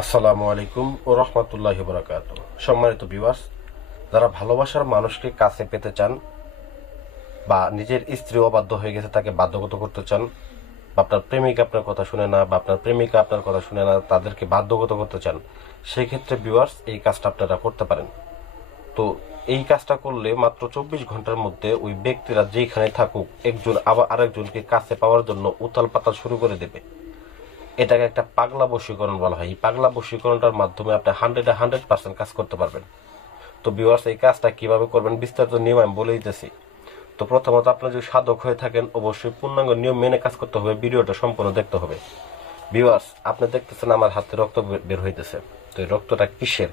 আসসালামু আলাইকুম ও রহমতুল্লাহি ওয়া বারাকাতুহু। সম্মানিত ভিউয়ার্স, যারা ভালোবাসার মানুষকে কাছে পেতে চান বা নিজের স্ত্রী অবাধ্য হয়ে গেছে তাকে বাধ্যগত করতে চান, বা আপনার প্রেমিক আপনার কথা শুনে না বা আপনার প্রেমিকা আপনার কথা শুনে না, তাদেরকে বাধ্যগত করতে চান, সেই ক্ষেত্রে ভিউয়ার্স এই কাজটা আপনারা করতে পারেন। তো এই কাজটা করলে মাত্র 24 ঘন্টার মধ্যে ওই ব্যক্তিরা যেখানে থাকুক একজন আবার আরেকজনকে কাছে পাওয়ার জন্য উতাল পাতাল শুরু করে দেবে। এটাকে একটা পাগলা বশীকরণ বলা হয়। এই পাগলা বশীকরণটার মাধ্যমে আপনি 100% কাজ করতে পারবেন। তো ভিউয়ার্স, এই কাজটা কিভাবে করবেন বিস্তারিত নিয়ম আমি বলে দিতেছি। তো প্রথমত আপনি যদি সাধক হয়ে থাকেন অবশ্যই পূর্ণাঙ্গ নিয়ম মেনে কাজ করতে হবে, ভিডিওটা সম্পূর্ণ দেখতে হবে। ভিউয়ার্স, আপনি দেখতেছেন আমার হাতে রক্ত বের হইতেছে। তো এই রক্তটা কিসের?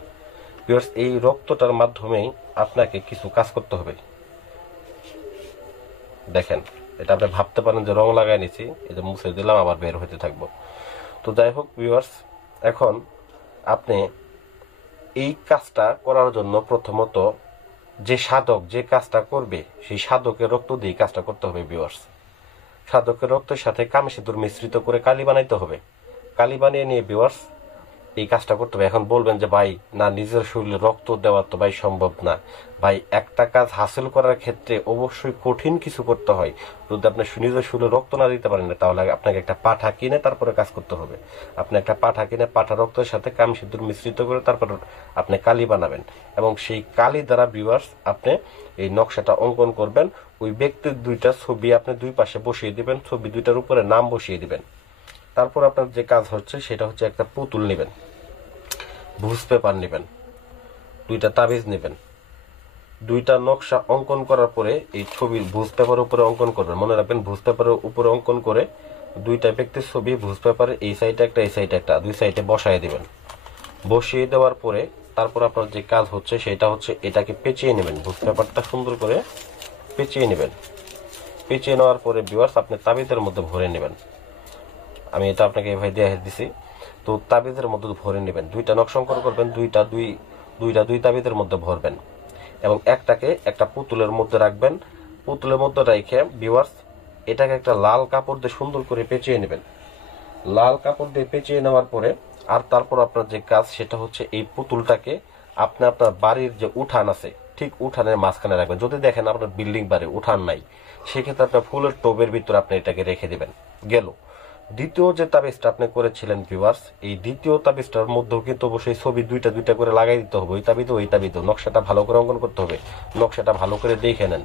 ভিউয়ার্স, এই রক্তটার মাধ্যমেই আপনাকে কিছু কাজ করতে হবে। দেখেন, এটা আপনি ভাবতে পারেন যে রং লাগাই নিছি, এই যে মুছে দিলাম আবার বের হইতে থাকবো। তো যাই হোক ভিউয়ার্স, এখন আপনি এই কাজটা করার জন্য প্রথমত যে সাধক যে কাজটা করবে সেই সাধকের রক্ত দিয়ে কাজটা করতে হবে ভিউয়ার্স। সাধকের রক্তের সাথে কামি সিঁদুর মিশ্রিত করে কালি বানাইতে হবে। কালি বানিয়ে নিয়ে ভিউয়ার্স এই কাজটা করতে হবে। এখন বলবেন যে ভাই না, নিজের শরীরে রক্ত দেওয়া তো ভাই সম্ভব না। ভাই, একটা কাজ হাসিল করার ক্ষেত্রে অবশ্যই কঠিন কিছু করতে হয়। যদি আপনি নিজের শরীরে রক্ত না দিতে পারেন না, তাহলে আপনাকে একটা পাঠা কিনে তারপরে কাজ করতে হবে। আপনি একটা পাঠা কিনে পাঠা রক্তের সাথে কামি সিঁদুর মিশ্রিত করে তারপর আপনি কালি বানাবেন, এবং সেই কালি দ্বারা ভিউয়ার্স আপনি এই নকশাটা অঙ্কন করবেন। ওই ব্যক্তির দুইটা ছবি আপনি দুই পাশে বসিয়ে দিবেন, ছবি দুইটার উপরে নাম বসিয়ে দিবেন। তারপর আপনার যে কাজ হচ্ছে সেটা হচ্ছে একটা পুতুল নেবেন, ভুজ পেপার নেবেন, দুইটা তাবিজ নেবেন। দুইটা নকশা অঙ্কন করার পরে এই ছবির ভুজ পেপারের উপরে অঙ্কন করবেন। মনে রাখবেন, ভুজ পেপারের উপরে অঙ্কন করে দুইটা ব্যক্তির ছবি ভুজ পেপারে এই সাইডে একটা এই সাইডে একটা দুই সাইডে বসায় দিবেন। বসিয়ে দেওয়ার পরে তারপর আপনার যে কাজ হচ্ছে সেটা হচ্ছে এটাকে পেঁচিয়ে নেবেন। ভুজ পেপারটা সুন্দর করে পেঁচিয়ে নেবেন। পেঁচিয়ে নেওয়ার পরে ভিউয়ার্স আপনি তাবিজের মধ্যে ভরে নেবেন। আমি এটা আপনাকে এভাবে দিয়ে দিছি। তো তাবিজের মধ্যে ভরে নেবেন, দুইটা নকশা অঙ্কন করবেন, দুই তাবিজের মধ্যে ভরবেন, এবং একটাকে একটা পুতুলের মধ্যে রাখবেন। পুতুলের মধ্যে রেখে ভিউয়ার্স এটাকে একটা লাল কাপড় দিয়ে সুন্দর করে পেঁচিয়ে নেবেন। লাল কাপড় দিয়ে পেঁচিয়ে নেওয়ার পরে আর তারপর আপনার যে কাজ সেটা হচ্ছে এই পুতুলটাকে আপনি আপনার বাড়ির যে উঠান আছে ঠিক উঠানের মাঝখানে রাখবেন। যদি দেখেন আপনার বিল্ডিং বাড়ি উঠান নাই, সেক্ষেত্রে আপনার ফুলের টবের ভিতরে আপনি এটাকে রেখে দিবেন। গেল। দ্বিতীয় যে তাবিজটা আপনি করেছিলেন ভিউয়ার্স, এই দ্বিতীয় তাবিজটার মধ্যেও কিন্তু অবশ্যই ছবি দুইটা দুইটা করে লাগাই দিতে হবে। ওই তাবিজও নকশাটা ভালো করে অঙ্কন করতে হবে। নকশাটা ভালো করে দেখে নেন।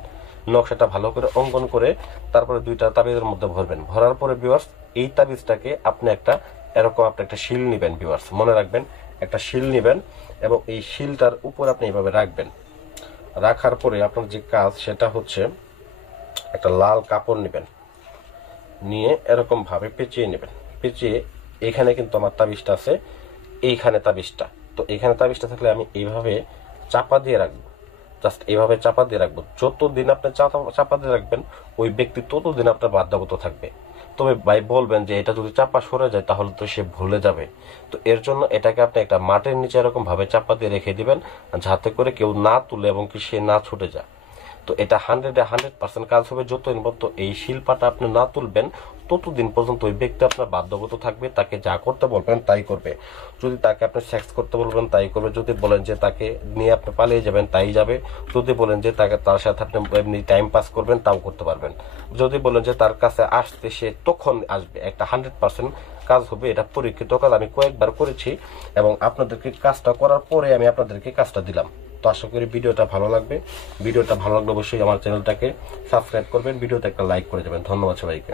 নকশাটা ভালো করে অঙ্কন করে তারপরে দুইটা তাবিজের মধ্যে ভরবেন। ভরার পরে ভিউয়ার্স এই তাবিজটাকে আপনি আপনি একটা শিল নেবেন ভিউয়ার্স। মনে রাখবেন, একটা শিল নেবেন এবং এই শিলটার উপর আপনি এইভাবে রাখবেন। রাখার পরে আপনার যে কাজ সেটা হচ্ছে একটা লাল কাপড় নেবেন, নিয়ে এরকম ভাবে পেঁচিয়ে নেবেন। পেঁচিয়ে এখানে কিন্তু আমার তাবিজটা আছে, এইখানে তাবিজটা। তো এখানে তাবিজটা থাকলে আমি এইভাবে চাপা দিয়ে রাখবো। জাস্ট এইভাবে চাপা দিয়ে রাখবো। যতদিন আপনি চাপা দিয়ে রাখবেন ওই ব্যক্তি ততদিন আপনার বাধ্যগত থাকবে। তবে ভাই বলবেন যে এটা যদি চাপা সরে যায় তাহলে তো সে ভুলে যাবে। তো এর জন্য এটাকে আপনি একটা মাটির নিচে এরকম ভাবে চাপা দিয়ে রেখে দিবেন, যাতে করে কেউ না তুলে এবং কি সে না ছুটে যায়। তো এটা 100% কাজ হবে। যতদিন পর্যন্ত এই শিল্পাটা আপনি না তুলবেন ততদিন পর্যন্ত ওই ব্যক্তি আপনার বাধ্যগত থাকবে। তাকে যা করতে বলবেন তাই করবে। যদি তাকে আপনি সেক্স করতে বলবেন তাই করবে। যদি বলেন যে তাকে নিয়ে আপনি পালিয়ে যাবেন তাই যাবে। যদি বলেন যে তার সাথে আপনি এমনি টাইম পাস করবেন তাও করতে পারবেন। যদি বলেন যে তার কাছে আসতে সে তখন আসবে। একটা 100% কাজ হবে। এটা পরীক্ষিত কাজ, আমি কয়েকবার করেছি এবং আপনাদেরকে কাজটা করার পরে আমি আপনাদেরকে কাজটা দিলাম। তো আশা করি ভিডিওটা ভালো লাগবে। ভিডিওটা ভালো লাগলে অবশ্যই আমার চ্যানেলটাকে সাবস্ক্রাইব করবেন, ভিডিওতে একটা লাইক করে দেবেন। ধন্যবাদ সবাইকে।